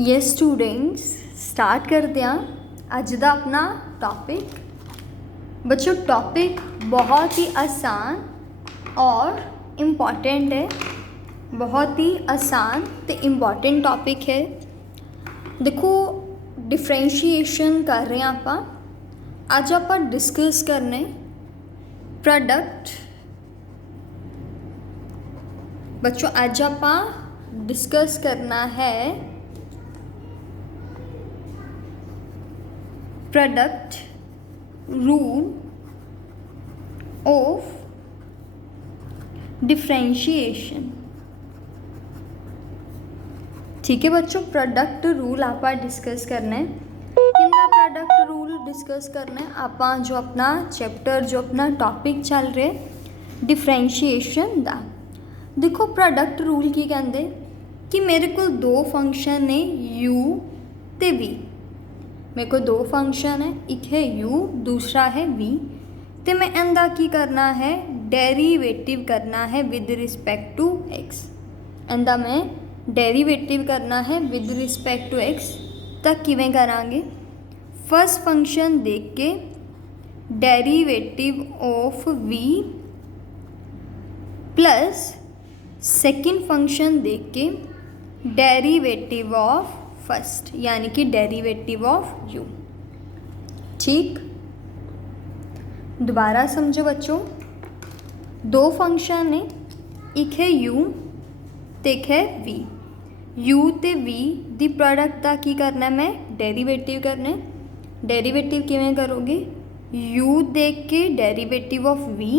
ये students start करते हैं अज का अपना टॉपिक। बच्चों टॉपिक बहुत ही आसान और इम्पॉर्टेंट है, बहुत ही आसान तो इम्पॉर्टेंट टॉपिक है। देखो डिफ्रेंशिएशन कर रहे हैं आप अज आप डिस्कस करने प्रोडक्ट। बच्चों अज आप डिस्कस करना है प्रोडक्ट रूल ऑफ डिफ्रेंशिएशन। ठीक है बच्चों, प्रोडक्ट रूल आप डिस्कस करना है। किंदा प्रोडक्ट रूल डिस्कस करना है आप जो अपना चैप्टर जो अपना टॉपिक चल रहा डिफ्रेंशिएशन का। देखो प्रोडक्ट रूल की कहते कि मेरे को दो फंक्शन ने u ते v। मेरे को दो फंक्शन है, एक है u दूसरा है v, तो मैं इनका की करना है डेरिवेटिव करना है विद रिस्पेक्ट टू x। इनका मैं डेरिवेटिव करना है विद रिस्पेक्ट टू x। तक किवें करांगे, फर्स्ट फंक्शन देख के derivative of v plus second function देख के डेरिवेटिव ऑफ फर्स्ट यानी कि डेरिवेटिव ऑफ u। ठीक, दोबारा समझो बच्चों, दो फंक्शन ने, एक है u ते एक है v। u ते v दी प्रोडक्ट का की करना है, मैं डेरिवेटिव करना है। डेरिवेटिव किवें करोगे, u देख के derivative of v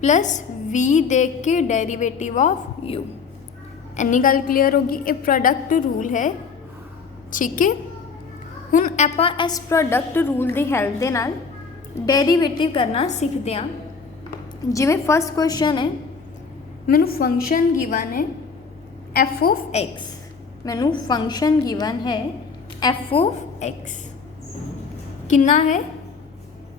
plus v देख के डेरिवेटिव ऑफ u। इन्नी गल क्लीयर होगी, ये प्रोडक्ट रूल है। ठीक है, हुण आपां इस प्रोडक्ट रूल की हैल्प दे नाल डेरिवेटिव करना सीखते हैं। जिवें फर्स्ट क्वेश्चन है, मैनू फंक्शन गिवन है एफ ऑफ एक्स। मैनू फंक्शन गिवन है एफ ऑफ एक्स, कितना है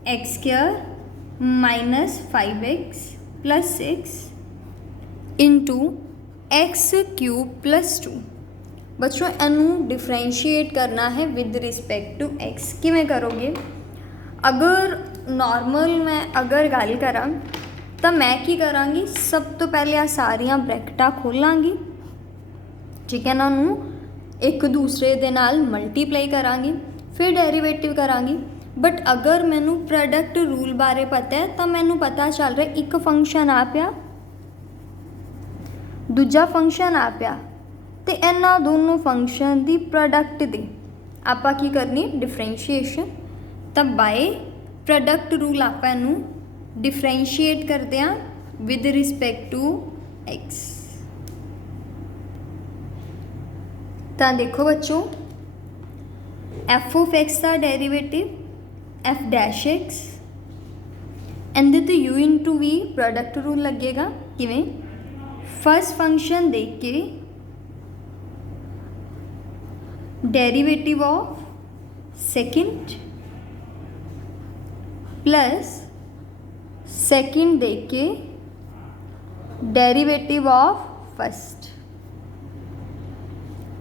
x square minus 5x plus 6 into x cube plus 2। बच्चों इनू डिफ्रेंशिएट करना है विद रिस्पेक्ट टू एक्स। किवें करोगे, अगर नॉर्मल मैं अगर गल करा तो मैं की करांगी, सब तो पहले आ सारिया ब्रैकेटां खोलांगी। ठीक है ना, एक दूसरे दे नाल मल्टीप्लाई करांगी, फिर डेरिवेटिव करांगी। बट अगर मैनू प्रोडक्ट रूल बारे पता है तो मैनू पता चल रहा एक फंक्शन आ पिया दूजा फंक्शन आ पिया, तो इन्हां दोनों फंक्शन की प्रोडक्ट दी आपां की करनी डिफ्रेंशिएशन। तब बाय प्रोडक्ट रूल आप डिफ्रेंशिएट करते हैं विद रिस्पेक्ट टू एक्स। तो देखो बच्चों, एफ ऑफ एक्स का डेरिवेटिव एफ डैश एक्स, इहदे तो u into v product rule लगेगा। किवें, फर्स्ट फंक्शन देख के derivative of second plus second देख के डेरिवेटिव ऑफ फर्स्ट।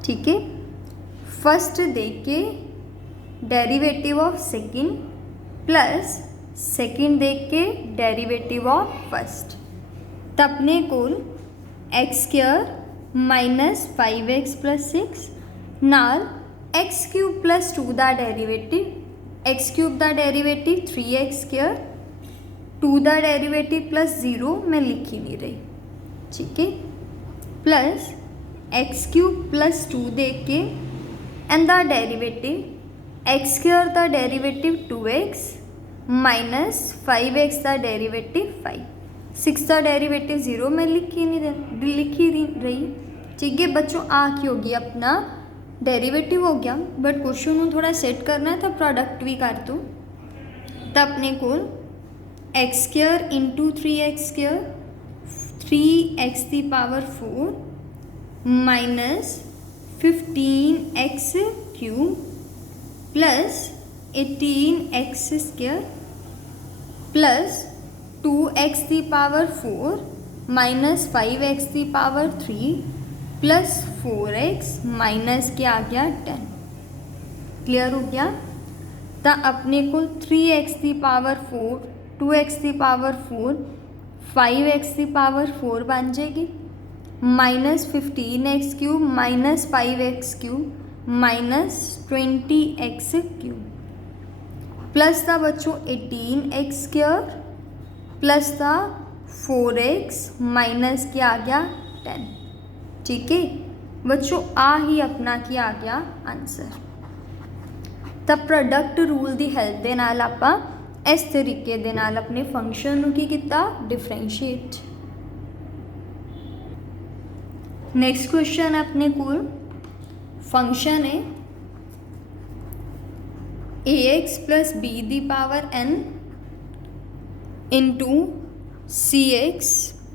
ठीक है, फर्स्ट देख के derivative of second plus second देख के डेरिवेटिव ऑफ फर्स्ट। तो अपने कोल x square minus 5x plus 6 नाल एक्स क्यूब प्लस 2 का डेरिवेटिव, एक्स क्यूब का डेरिवेटिव 3x स्क्वायर, 2 का डेरिवेटिव प्लस 0 मैं लिख ही नहीं रही। ठीक है, प्लस एक्स क्यूब प्लस 2 देख के इनका डेरिवेटिव एक्स स्क्वायर का डेरिवेटिव 2x माइनस 5x का डेरिवेटिव 5, 6 का डेरिवेटिव 0 मैं लिख ही नहीं रही। ठीक है बच्चों, आ की होगी अपना डेरिवेटिव हो गया। बट क्वेश्चन को थोड़ा सेट करना है तो प्रोडक्ट भी कर दो। तो अपने को x square into 3x square 3x की power 4 minus 15x cube plus 18x square plus 2x की पावर 4 माइनस 5x की पावर 3 प्लस 4x माइनस क्या आ गया 10। क्लियर हो गया। तो अपने को 3x की पावर 4, 2x की पावर 4, 5x की पावर 4 बन जाएगी, minus 15x cube minus 5x cube minus 20x cube, plus था बच्चों 18x स्क्वायर प्लस था 4x माइनस क्या आ गया 10। ठीक है बच्चों, आ ही अपना क्या आ गया आंसर। तो प्रोडक्ट रूल की हेल्प के नाल आपां इस तरीके दे नाल अपने फंक्शन नूं की कीता डिफरेंशिएट। नैक्सट क्वेश्चन अपने कोल फंक्शन है ax प्लस बी दी power n into cx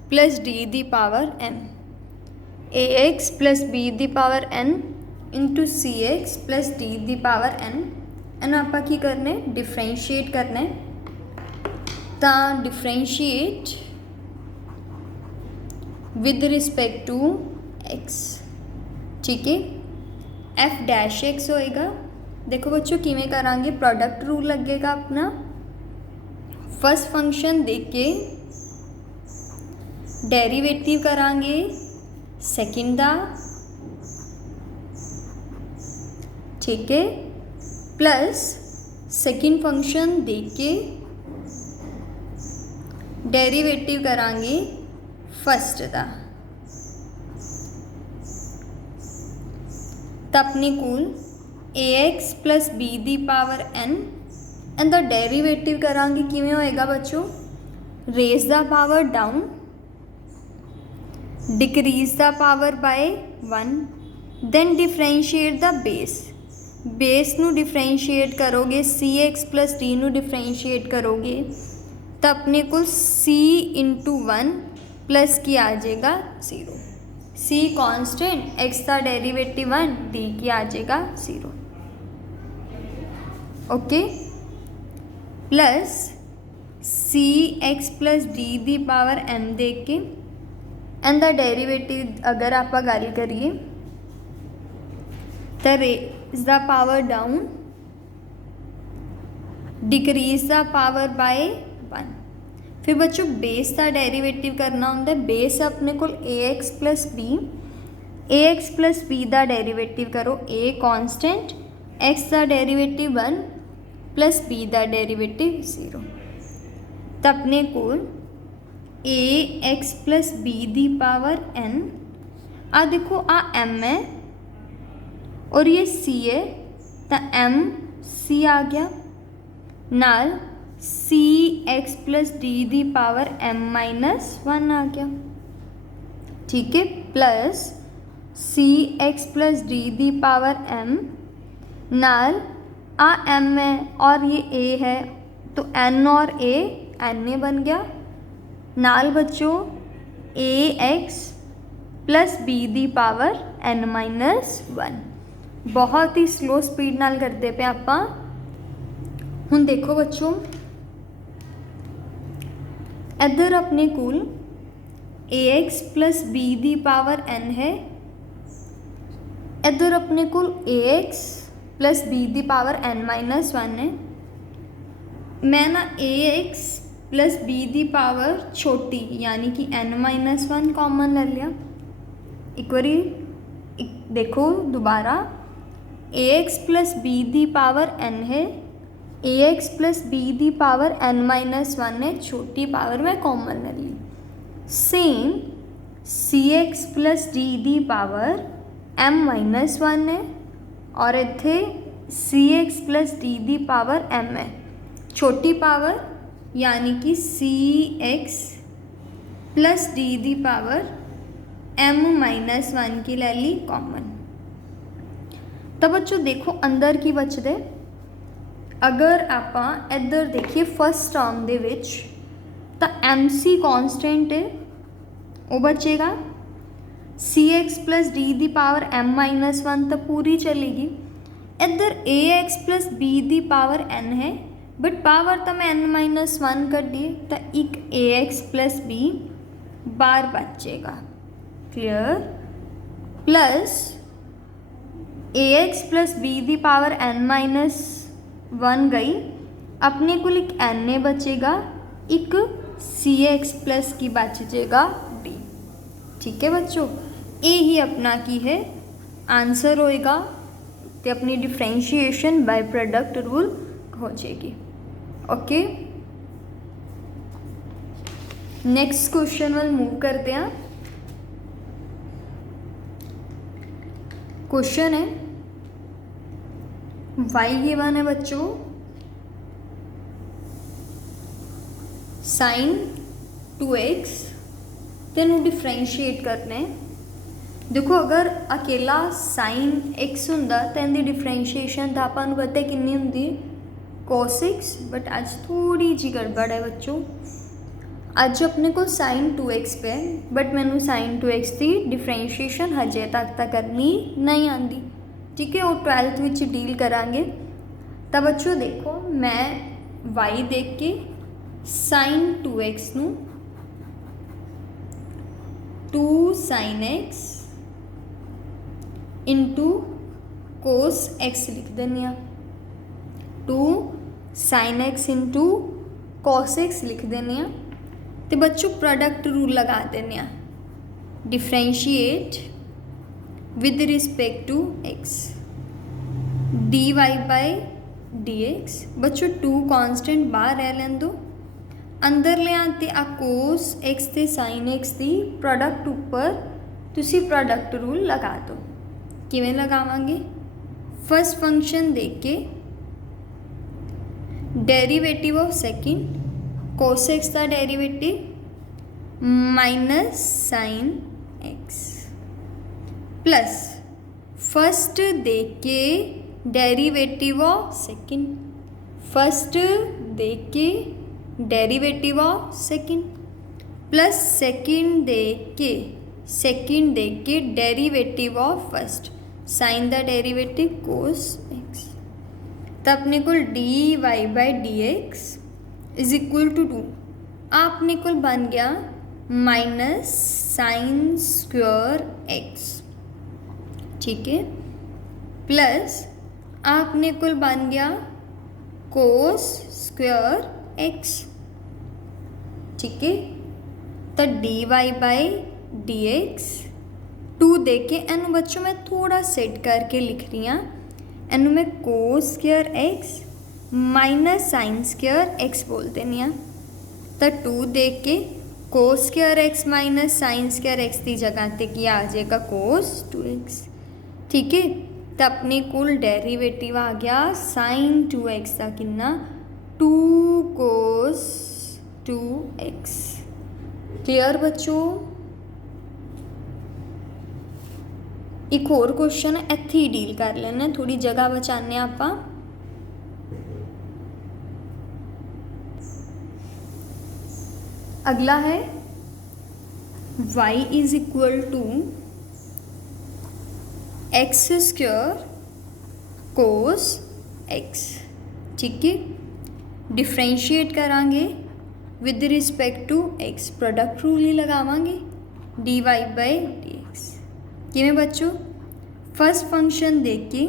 plus d दी power m। ax plus b दी power n into cx plus d दी पावर n एन आप की करने डिफरेंशिएट करना। तो differentiate with respect to x। ठीक है, एफ डैश एक्स होएगा। देखो बच्चों किमें करांगे, प्रोडक्ट रूल लगेगा अपना। फर्स्ट फंक्शन देख के डेरिवेटिव करांगे सेकंड दा, ठीक है, प्लस सेकंड फंक्शन देख के डेरिवेटिव करांगे फर्स्ट दा। तो अपने कोल ax प्लस बी दी power n and the derivative करांगे किमें होएगा बच्चों, raise the power down decrease the power by 1 then differentiate the base. Base नू डिफरेंशिएट करोगे cx प्लस डी नू डिफरेंशिएट करोगे तो अपने को c इंटू 1 प्लस की आ जाएगा 0। c कांस्टेंट, x का डेरिवेटिव 1, d की आ जाएगा 0। Okay, plus cx plus d दी पावर m देख के एंड द डेरिवेटिव अगर आप गल करिए तो raise the power down decrease the power by 1। फिर बच्चों बेस का डेरिवेटिव करना होंगे। बेस अपने को ax प्लस बी का डेरिवेटिव करो, a कांस्टेंट, x का डेरिवेटिव 1 प्लस b का डेरिवेटिव 0। तो अपने को ax प्लस बी दी पावर n, आ देखो आ m है और ये c है, तो m c आ गया नाल सी एक्स प्लस डी दी पावर m माइनस 1 आ गया। ठीक है, plus c x plus d दी पावर m नाल आ m है और ये a है तो n और a n ए बन गया, नाल बच्चों a x प्लस बी दी पावर n माइनस 1। बहुत ही स्लो स्पीड नाल करते पे आपां। हुण देखो बच्चों इधर अपने कोल ax प्लस बी दी पावर n है, इधर अपने कोल ax प्लस बी दी पावर n माइनस 1 है। मैं ना ax प्लस बी दी पावर छोटी यानी कि n माइनस 1 कॉमन ले लिया। एक बारी देखो दोबारा, ax प्लस बी दी पावर n है, ax प्लस बी दी पावर n माइनस 1 है, छोटी पावर में कॉमन ले ली। सेम cx प्लस डी दी पावर m माइनस 1 है और इत्थे cx प्लस डी दी पावर m है, छोटी पावर यानी कि cx प्लस डी दी पावर m माइनस 1 की ले ली कॉमन। तो बच्चों देखो अंदर की बचदे, अगर आप इधर देखिए फर्स्ट टर्म दे विच तो MC कांस्टेंट है वो बचेगा, cx प्लस डी दी पावर m माइनस 1 तो पूरी चलेगी। इधर ax प्लस बी दी पावर n है बट पावर तो मैं n माइनस 1 कर दिए तो एक ax प्लस बी बार बचेगा। Clear plus ax plus b the power n-1 गई, अपने को एक na बचेगा, एक cx प्लस की बच जाएगा d। ठीक है बच्चों, ये ही अपना की है आंसर होएगा तो अपनी डिफ्रेंशिएशन बाय प्रोडक्ट रूल हो जाएगी। ओके, नेक्स्ट क्वेश्चन वाल मूव करते हैं। क्वेश्चन है y गिवन है बच्चों sin 2x, तेनू डिफ्रेंशिएट करना है। देखो अगर अकेला sin x हुंदा तो इनकी डिफ्रेंशिएशन तो आपां नूं पता कितनी हुंदी है cos x, बट अज थोड़ी जी गड़बड़ है बच्चों। अज अपने को sin 2x पे है, बट मैनू sin 2x की डिफ्रेंशिएशन हजे तक तो करनी नहीं आती। ठीक है, वो 12th विच डील करांगे। तो बच्चों देखो, मैं y देख के sin 2x नू 2 sin x into cos x लिख देनी, 2 sin x into cos x लिख देनी। तो बच्चों प्रोडक्ट रूल लगा देने, differentiate with respect to x dy by dx। बच्चों 2 कांस्टेंट बाहर रह लें दो, अंदर ले आते आ cos x ते sin x की प्रोडक्ट ऊपर तुसी प्रोडक्ट रूल लगा दो। किवें लगावांगे, फर्स्ट फंक्शन देख के derivative of second cos x का derivative minus sine x plus first देख के डेरिवेटिव ऑफ सेकंड, फर्स्ट देख के derivative of second plus second देख के derivative of first, sine the derivative cos x। तो अपने को dy by d x is equal to 2, आपने को बन गया माइनस साइन स्क्वायर x। ठीक है, प्लस आपने को बन गया cos स्क्वायर x। ठीक है, तो dy बाई डी एक्स 2 देके एनू बच्चों मैं थोड़ा सेट करके लिख रही हाँ, एनू मैं cos square x minus sine square x बोल देनी हाँ। तो 2 देख के cos square x minus sine square x की जगह ते क्या आ जाएगा cos 2x। ठीक है, तो अपने कुल डेरिवेटिव आ गया साइन 2x का कितना 2 cos 2x। क्लियर बच्चों। एक होर क्वेश्चन है, इत्थे ही डील कर लेने, थोड़ी जगह बचाने आपां। अगला है y is equal to x square cos x। ठीक है, डिफ्रेंशिएट करांगे with respect to x, product rule ही लगावांगे dy बाई डी एक्स। किमें बच्चों, फर्स्ट फंक्शन देख के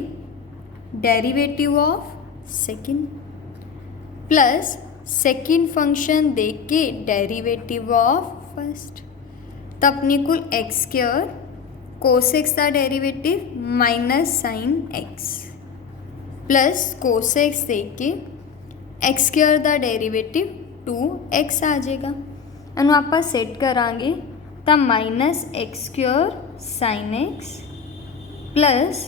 derivative of second plus second function देख के डेरिवेटिव ऑफ फर्स्ट। तो अपने को एक्स स्क्वायर कोस एक्स का derivative minus sine x plus cos x देख के एक्स स्क्वायर का डेरिवेटिव 2x आ जाएगा। एनू आप सेट करांगे तो minus x square sine x plus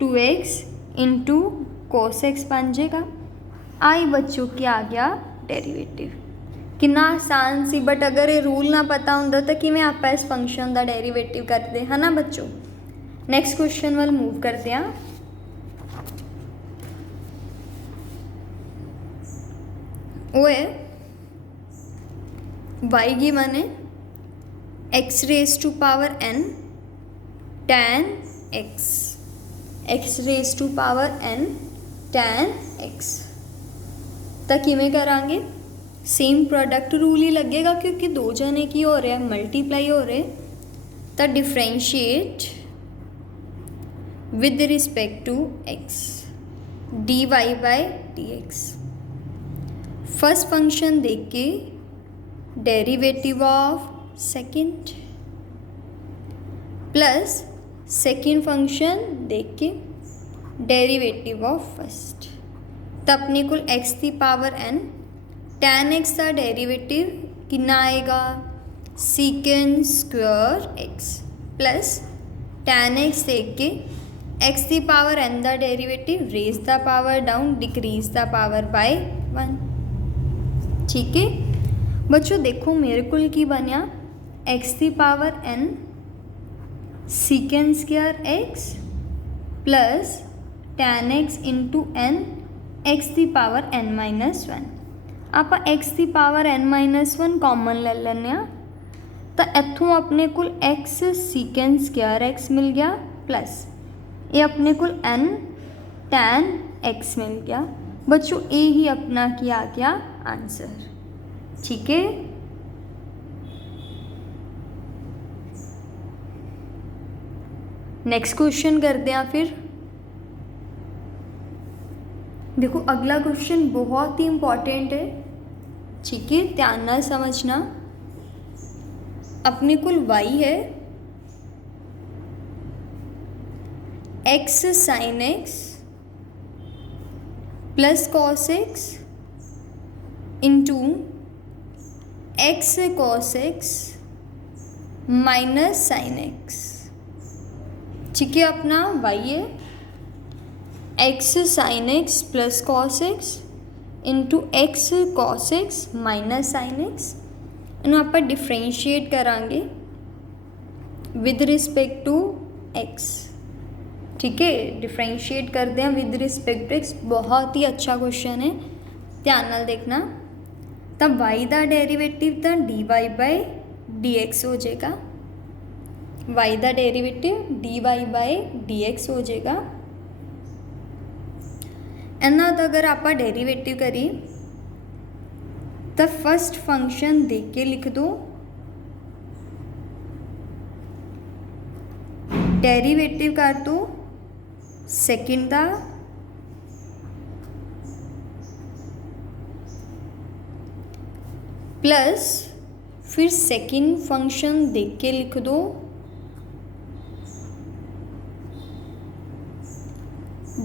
2x into cos x बन जाएगा। आई बच्चों क्या आ गया डेरिवेटिव। कितना आसान सी, बट अगर ये रूल ना पता होंदा तो किवें आप इस फंक्शन का डेरिवेटिव करते है ना बच्चों। नैक्सट क्वेश्चन वाल मूव करते हैं। वो है y गिवन है x raise to power n tan x, x raise to power n tan x। तो किमें करांगे, सेम प्रोडक्ट रूल ही लगेगा क्योंकि 2 जने की हो रहा है मल्टीप्लाई हो रहे। तो differentiate with respect to x, d y by d x. First function देख के derivative of second plus second function देख के डेरिवेटिव ऑफ फर्स्ट। तो अपने को x the power n tan x का डेरिवेटिव कितना आएगा, secant square x plus tan x देख के एक्स दी पावर एन का derivative raise the power down decrease the power by 1। ठीक है बच्चों, देखो मेरे को की बनया x the power n secant square x plus tan x into n x the power n minus 1। आप x the power n minus 1 common ले लेने, तो इतों अपने को एक्स सीकेंड स्क्वायर एक्स मिल गया प्लस ये अपने को एन tan एक्स मिल गया। बच्चों ये ही अपना क्या आ गया आंसर। ठीक है, नेक्स्ट क्वेश्चन करते हैं फिर। देखो अगला क्वेश्चन बहुत ही इम्पॉर्टेंट है। ठीक है, ध्यान ना समझना। अपने कुल y है x sine x plus cos x into x cos x minus sine x। ठीक है, अपना y है x sine x plus cos x into x cos x minus sine x. इन्हों आप डिफ्रेंशिएट करांगे विद रिस्पेक्ट टू एक्स। ठीक है, differentiate करते हैं विद रिस्पेक्ट टू एक्स। बहुत ही अच्छा क्वेश्चन है, ध्यान नाल देखना। तब वाई का डेरिवेटिव तो d y by d x हो जाएगा। वाई का derivative d y by d x हो जाएगा। इन्हों का अगर आप डेरिवेटिव करिए तो फर्स्ट फंक्शन देख के लिख दो, डेरिवेटिव कर दो सेकेंड का प्लस फिर सेकेंड फंक्शन देख के लिख दो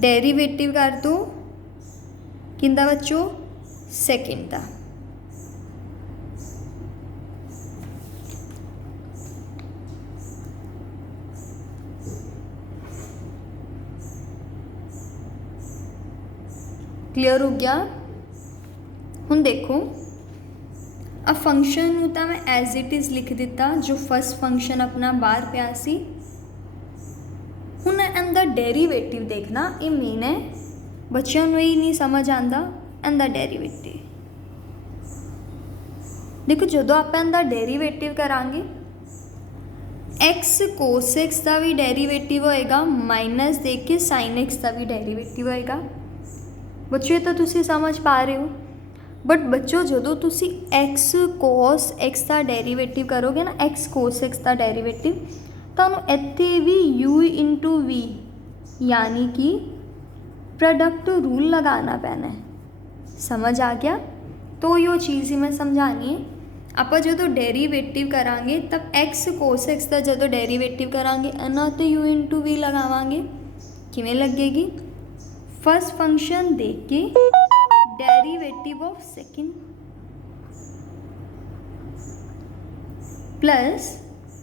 डेरिवेटिव कर दो किंदा बच्चों सेकेंड का। क्लियर हो गया। हुण देखो अब फंक्शन तो मैं एज इट इज़ लिख दिता जो फर्स्ट फंक्शन अपना बाहर पिया सी। हुण इनका डेरिवेटिव देखना, ये मेन है, बच्चों को ही नहीं समझ आता इनका डेरिवेटिव। देखो जो आप इनका डेरिवेटिव करांगे एक्स कोस एक्स का भी डेरिवेटिव होएगा माइनस देख के साइन एक्स का भी डेरिवेटिव होएगा। बच्चों तो तुसी समझ पा रहे हो। बट बच्चों जो तुसी एक्स कोस एक्स का डेरिवेटिव करोगे ना, एक्स कोस एक्स का डेरिवेटिव, तो इत्थे भी u इंटू वी यानी कि प्रोडक्ट रूल लगाना पैना है। समझ आ गया? तो यो चीज़ ही मैं समझानी है। आप जो डेरिवेटिव करांगे तब एक्स कोस एक्स का जो डेरिवेटिव करांगे इन्हों तो u इंटू वी लगावांगे। किमें लगेगी? फर्स्ट फंक्शन देख के derivative of second plus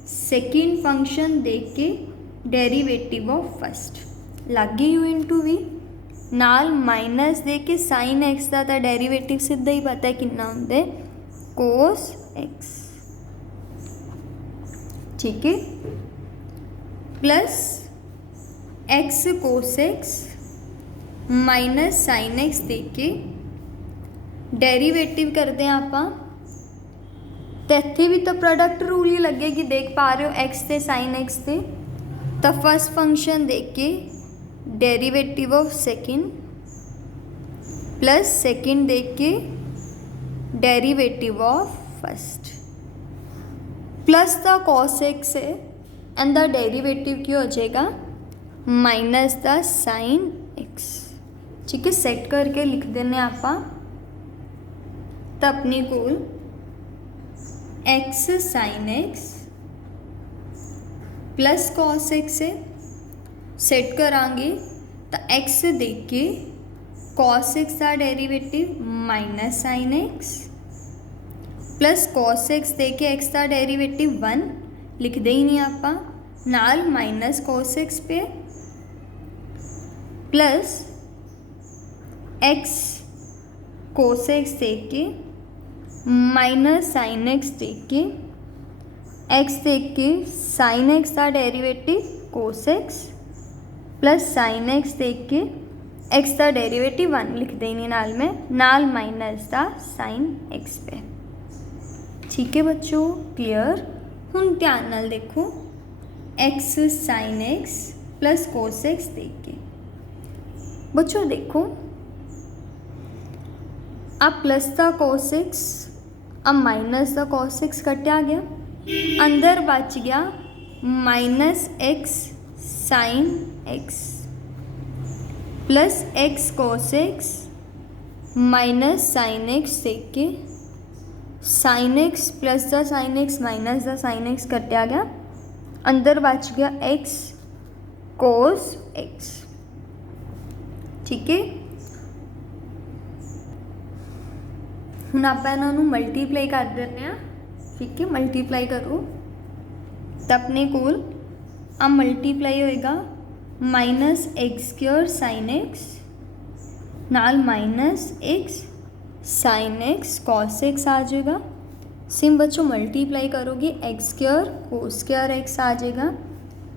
second function देख के डेरिवेटिव ऑफ फर्स्ट लगे u इंटू वी नाल माइनस दे के साइन एक्स का तो डेरिवेटिव सीधा ही पता है कितना होंगे कोस एक्स। ठीक है, plus x cos x minus sine x दे के डेरिवेटिव करते हैं आप, तो इत्थे भी तो प्रोडक्ट रूल ही लगेगी। देख पा रहे हो एक्स से साइन एक्स से, तो फर्स्ट फंक्शन देख के derivative of second plus second देख के derivative of first plus the cos x है एंड द डेरिवेटिव क्या हो जाएगा माइनस द साइन एक्स। ठीक है, सैट करके लिख देने आप तो अपने कोल x sine x plus cos x है। सैट करांगे तो एक्स दे के कॉस एक्स का derivative minus sine x plus cos x दे के एक्स का डेरीवेटिव 1 लिख दे ही नहीं आप नाल माइनस कॉस एक्स पे प्लस एक्स कोस एक्स दे के माइनस साइन एक्स दे के एक्स दे के साइन एक्स का derivative cos x plus sine x दे के एक्स का डेरीवेटिव 1 लिख देनी नाल माइनस दा साइन एक्स पे। ठीक है बच्चों, क्लियर। हुण ध्यान नाल देखो, x sine x plus cos x दे के बच्चों देखो अब प्लस दा कोस एक्स अब माइनस दा कॉस एक्स कटिया गया, अंदर बच गया minus x sine x plus x cos x minus sine x देख के साइन एक्स प्लस द साइन एक्स माइनस द साइन एक्स कटिया गया, अंदर बच गया एक्स कोस एक्स। ठीक है, ਹੁਣ ਆਪਾਂ ਇਹਨਾਂ ਨੂੰ ਮਲਟੀਪਲਾਈ ਕਰ ਦਿੰਦੇ ਆ। ਠੀਕ ਹੈ, ਮਲਟੀਪਲਾਈ ਕਰੋ ਤਾਂ ਆਪਣੇ ਕੋਲ ਆ ਮਲਟੀਪਲਾਈ ਹੋਏਗਾ minus x square sine x नाल minus x sine x cos x आ जाएगा। सेम बच्चों मल्टीप्लाई करोगे x square cos square x आ जाएगा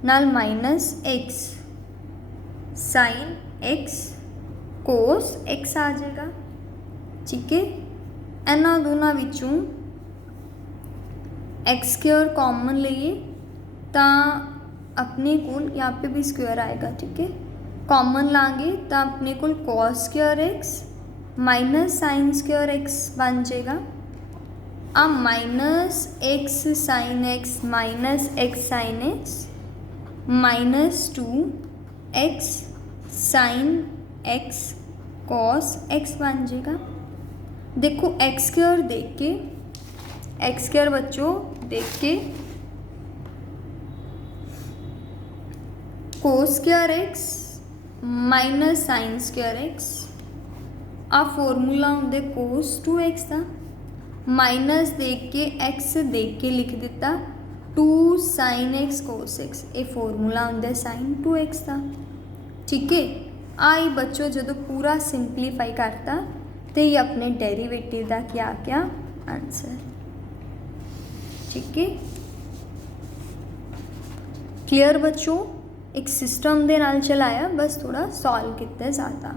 नाल minus x sine x cos x आ जाएगा। ठीक है, इन्हों दोनों विचों एक्स स्क्वायर कॉमन लिए तो अपने को यहाँ पे भी स्क्वायर आएगा। ठीक है, कॉमन लाँगे तो अपने को cos square x minus sine square x बन जाएगा। अब minus x sine x minus x sine x minus 2x sign x cos x बन जाएगा। देखो एक्स स्क्वायर देख के एक्स स्क्वायर बच्चों देख के cos square x minus sine square x आ फॉर्मूला होंगे कोस 2x का माइनस देख के एक्स देख के लिख दिता 2 साइन एक्स कोस एक्स, ये फॉर्मूला होंगे साइन 2x का। ठीक है, आई बच्चों जो पूरा सिंपलीफाई करता तो ये अपने डेरिवेटिव का क्या क्या आंसर। ठीक है, क्लियर बच्चों, एक सिस्टम दे नाल चलाया बस थोड़ा सॉल्व किया ज़्यादा।